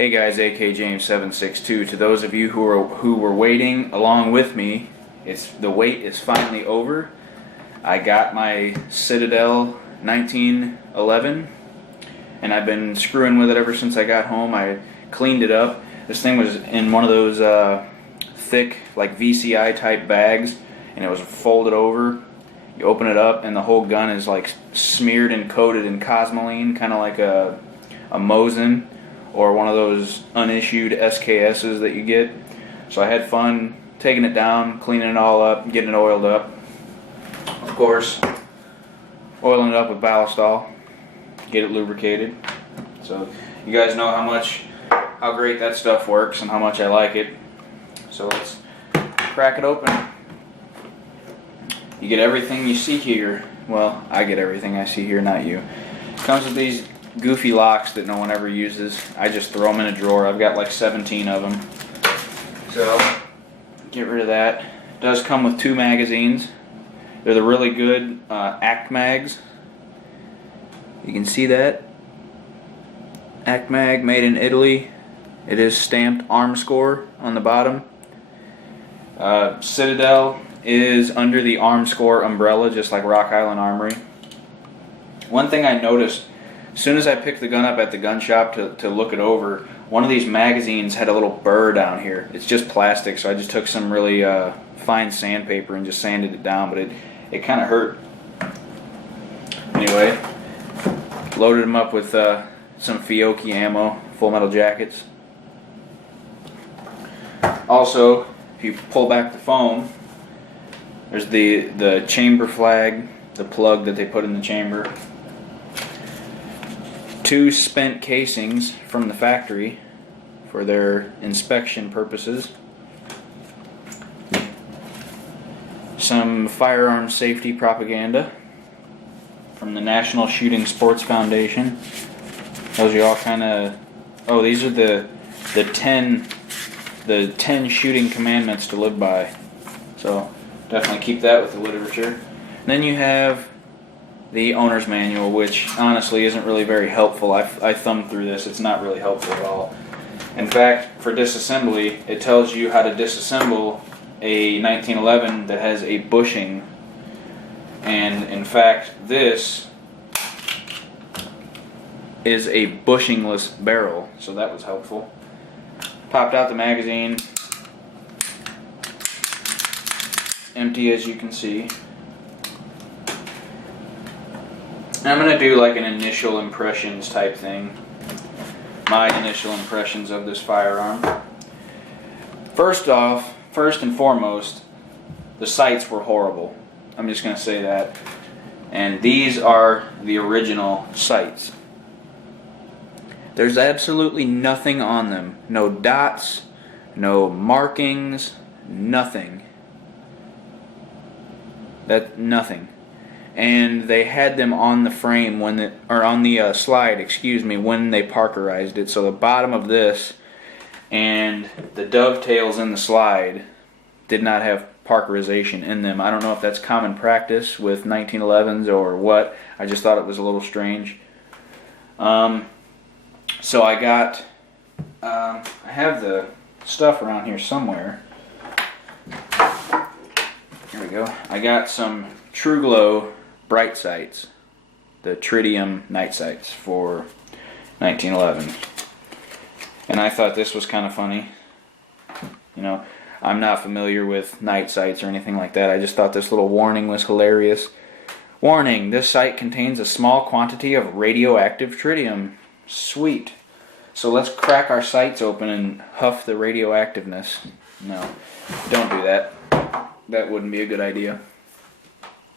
Hey guys, AK James 762. To those of you who were waiting along with me, the wait is finally over. I got my Citadel 1911, and I've been screwing with it ever since I got home. I cleaned it up. This thing was in one of those thick, like VCI type bags, and it was folded over. You open it up, and the whole gun is like smeared and coated in cosmoline, kind of like a Mosin, or one of those unissued SKSs that you get. So I had fun taking it down, cleaning it all up, getting it oiled up. Of course, oiling it up with ballistol, get it lubricated. So you guys know how great that stuff works and how much I like it. So let's crack it open. You get everything you see here. Well, I get everything I see here, not you. It comes with these goofy locks that no one ever uses. I just throw them in a drawer. I've got like 17 of them. So, get rid of that. It does come with 2 magazines. They're the really good Act Mags. You can see that. Act Mag, made in Italy. It is stamped Armscore on the bottom. Citadel is under the Armscore umbrella, just like Rock Island Armory. One thing I noticed, as soon as I picked the gun up at the gun shop to look it over, one of these magazines had a little burr down here. It's just plastic, so I just took some really fine sandpaper and just sanded it down, but it kind of hurt. Anyway, loaded them up with some Fiocchi ammo, Full Metal Jackets. Also, if you pull back the foam, there's the chamber flag, the plug that they put in the chamber. 2 spent casings from the factory for their inspection purposes. Some firearm safety propaganda from the National Shooting Sports Foundation. Those are all kind of... Oh, these are the 10 shooting commandments to live by. So definitely keep that with the literature. And then you have the owner's manual, which honestly isn't really very helpful. I thumbed through this. It's not really helpful at all. In fact, for disassembly, it tells you how to disassemble a 1911 that has a bushing. And in fact, this is a bushingless barrel, so that was helpful. Popped out the magazine. Empty, as you can see. I'm going to do like an initial impressions type thing. My initial impressions of this firearm. First and foremost, the sights were horrible. I'm just going to say that. And these are the original sights. There's absolutely nothing on them. No dots, no markings, nothing. Nothing. And they had them on the frame on the slide, excuse me, when they parkerized it. So the bottom of this and the dovetails in the slide did not have parkerization in them. I don't know if that's common practice with 1911s or what. I just thought it was a little strange. So I got, I have the stuff around here somewhere. Here we go. I got some True Glow bright sights, the tritium night sights for 1911. And I thought this was kind of funny. You know, I'm not familiar with night sights or anything like that. I just thought this little warning was hilarious. Warning, this sight contains a small quantity of radioactive tritium. Sweet. So let's crack our sights open and huff the radioactiveness. No, don't do that. That wouldn't be a good idea.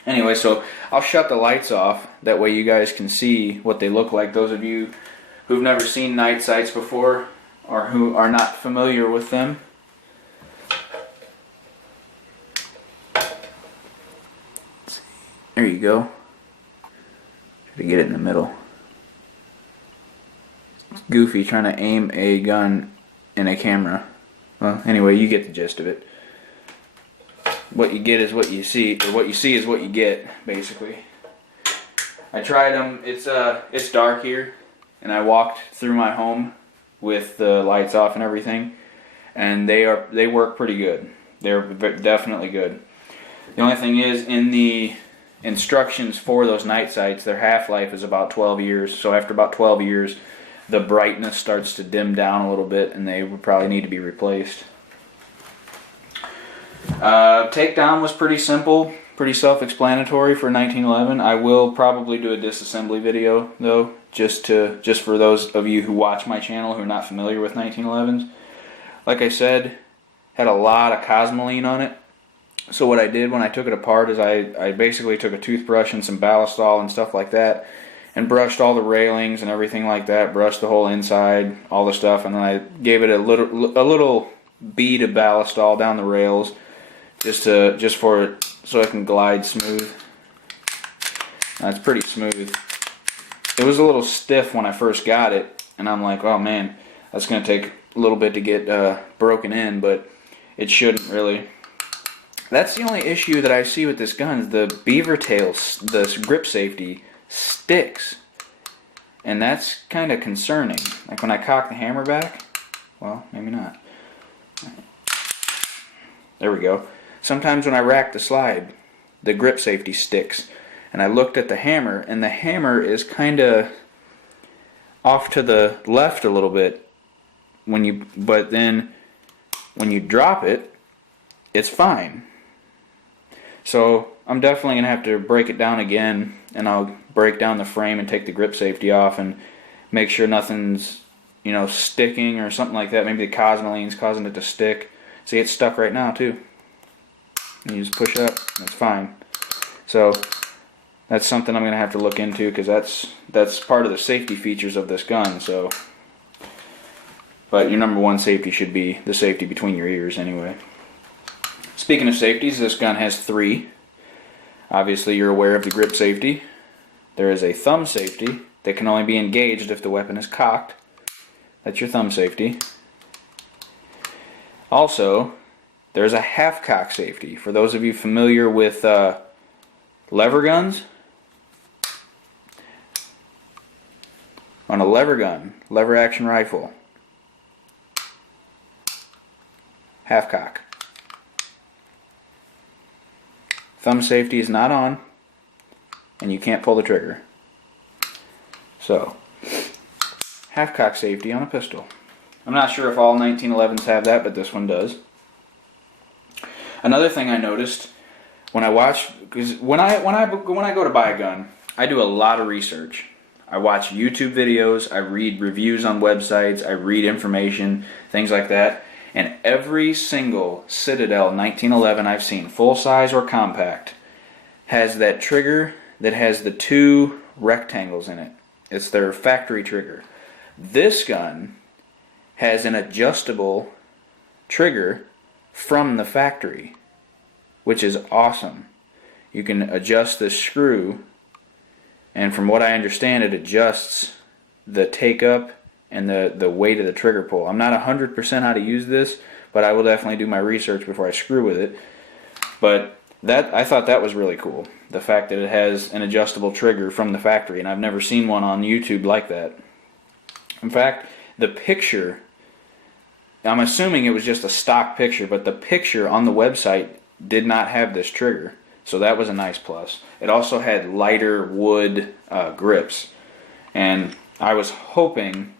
Anyway, so I'll shut the lights off. That way you guys can see what they look like. Those of you who've never seen night sights before or who are not familiar with them. There you go. Try to get it in the middle. It's goofy trying to aim a gun in a camera. Well, anyway, you get the gist of it. What you get is what you see, or what you see is what you get, basically. I tried them. It's dark here, and I walked through my home with the lights off and everything, and they work pretty good. They're definitely good. The only thing is, in the instructions for those night sights, their half-life is about 12 years. So after about 12 years, the brightness starts to dim down a little bit, and they would probably need to be replaced. Takedown was pretty simple, pretty self-explanatory for 1911. I will probably do a disassembly video though, just for those of you who watch my channel who are not familiar with 1911s. Like I said, had a lot of cosmoline on it. So what I did when I took it apart is I basically took a toothbrush and some ballistol and stuff like that, and brushed all the railings and everything like that, brushed the whole inside, all the stuff, and then I gave it a little bead of ballistol down the rails, just for it so it can glide smooth. It's pretty smooth. It was a little stiff when I first got it, and I'm like, oh man, that's going to take a little bit to get broken in, but it shouldn't really. That's the only issue that I see with this gun, is the beaver tail, the grip safety sticks. And that's kind of concerning. Like when I cock the hammer back, well, maybe not. There we go. Sometimes when I rack the slide, the grip safety sticks. And I looked at the hammer, and the hammer is kind of off to the left a little bit. But then when you drop it, it's fine. So I'm definitely going to have to break it down again, and I'll break down the frame and take the grip safety off and make sure nothing's, sticking or something like that. Maybe the cosmoline's causing it to stick. See, it's stuck right now too. You just push up, that's fine. So that's something I'm going to have to look into, because that's part of the safety features of this gun. So, but your number one safety should be the safety between your ears anyway. Speaking of safeties, this gun has 3. Obviously, you're aware of the grip safety. There is a thumb safety that can only be engaged if the weapon is cocked. That's your thumb safety. Also, there's a half-cock safety. For those of you familiar with lever guns, on a lever gun, lever action rifle, half-cock. Thumb safety is not on, and you can't pull the trigger. So, half-cock safety on a pistol. I'm not sure if all 1911s have that, but this one does. Another thing I noticed when I watch, because when I go to buy a gun, I do a lot of research. I watch YouTube videos, I read reviews on websites, I read information, things like that. And every single Citadel 1911 I've seen, full size or compact, has that trigger that has the 2 rectangles in it. It's their factory trigger. This gun has an adjustable trigger from the factory, which is awesome. You can adjust the screw, and from what I understand, it adjusts the take-up and the weight of the trigger pull. I'm not 100% how to use this, but I will definitely do my research before I screw with it. But I thought that was really cool, the fact that it has an adjustable trigger from the factory, and I've never seen one on YouTube like that. In fact, the picture, I'm assuming it was just a stock picture, but the picture on the website did not have this trigger, so that was a nice plus. It also had lighter wood grips, and I was hoping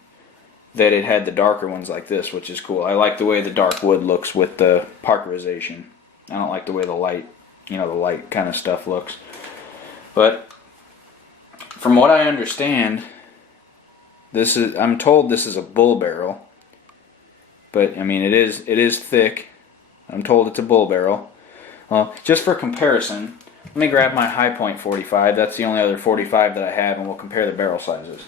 that it had the darker ones like this, which is cool. I like the way the dark wood looks with the parkerization. I don't like the way the light, the light kind of stuff looks. But from what I understand, I'm told this is a bull barrel. But I mean, it is thick. I'm told it's a bull barrel. Well, just for comparison, let me grab my High Point 45. That's the only other 45 that I have, and we'll compare the barrel sizes.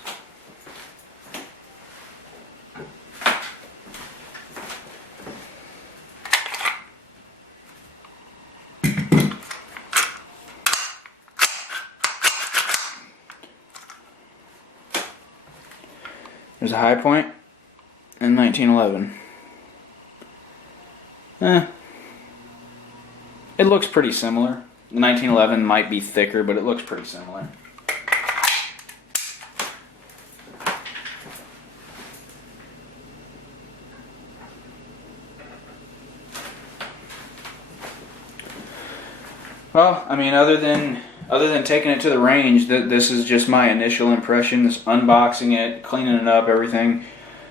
There's a High Point and 1911. It looks pretty similar. The 1911 might be thicker, but it looks pretty similar. Well, I mean, other than taking it to the range, this is just my initial impressions, unboxing it, cleaning it up, everything.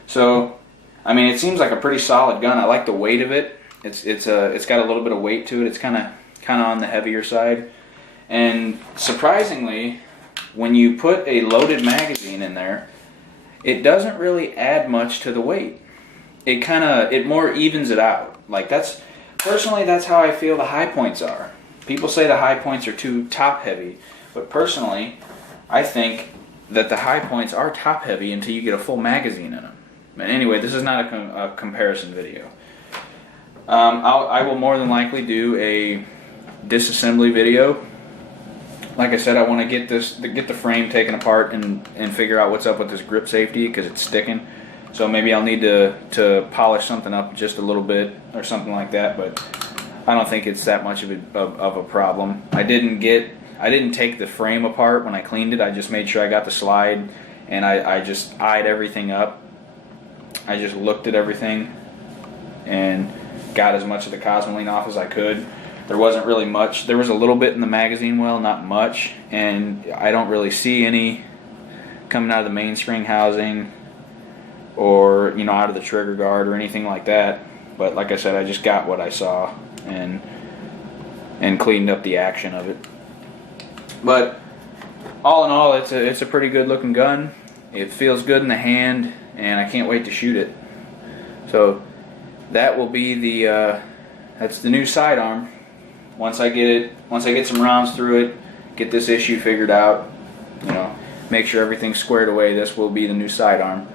So, I mean, it seems like a pretty solid gun. I like the weight of it. It's got a little bit of weight to it. It's kind of on the heavier side. And surprisingly, when you put a loaded magazine in there, it doesn't really add much to the weight. It more evens it out. Like personally, that's how I feel the high points are. People say the high points are too top heavy, but personally, I think that the high points are top heavy until you get a full magazine in them. But anyway, this is not a comparison video. I will more than likely do a disassembly video. Like I said, I want to get the frame taken apart and figure out what's up with this grip safety because it's sticking. So maybe I'll need to polish something up just a little bit or something like that. But I don't think it's that much of a problem. I didn't take the frame apart when I cleaned it. I just made sure I got the slide, and I just eyed everything up. I just looked at everything and got as much of the Cosmoline off as I could. There wasn't really much. There was a little bit in the magazine well, not much, and I don't really see any coming out of the mainspring housing or out of the trigger guard or anything like that. But like I said, I just got what I saw and cleaned up the action of it. But all in all, it's a pretty good looking gun. It feels good in the hand, and I can't wait to shoot it. So that will be that's the new sidearm. Once I get some rounds through it, get this issue figured out, make sure everything's squared away, this will be the new sidearm.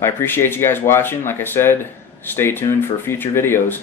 I appreciate you guys watching. Like I said, stay tuned for future videos.